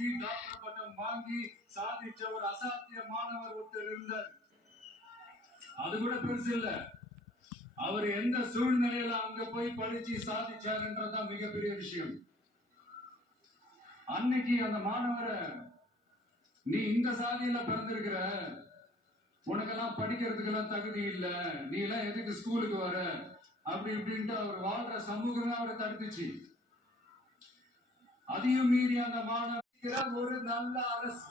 படிச்சு டாக்டர் பட்டம் வாங்கி சாதிச்ச ஒரு அசாத்திய மாணவர் ஒருத்தர் இருந்தார். அது கூட பெருசு இல்ல, அவர் எந்த சூழ்நிலையில அங்க போய் படிச்சு சாதிச்சாருன்றதுதான் மிகப்பெரிய விஷயம். அன்னைக்கு அந்த மாணவரை, நீ இந்த சாதியில பிறந்திருக்கிற, உனக்கெல்லாம் படிக்கிறதுக்கெல்லாம் தகுதி இல்ல, நீ எல்லாம் எதுக்கு ஸ்கூலுக்கு வர அப்படி இப்படின்ட்டு அவர் வாழ்ற சமூகம் அவரை தடுத்துச்சு. அதையும் மீறி அந்த மாணவர் ஒரு நல்ல அரசு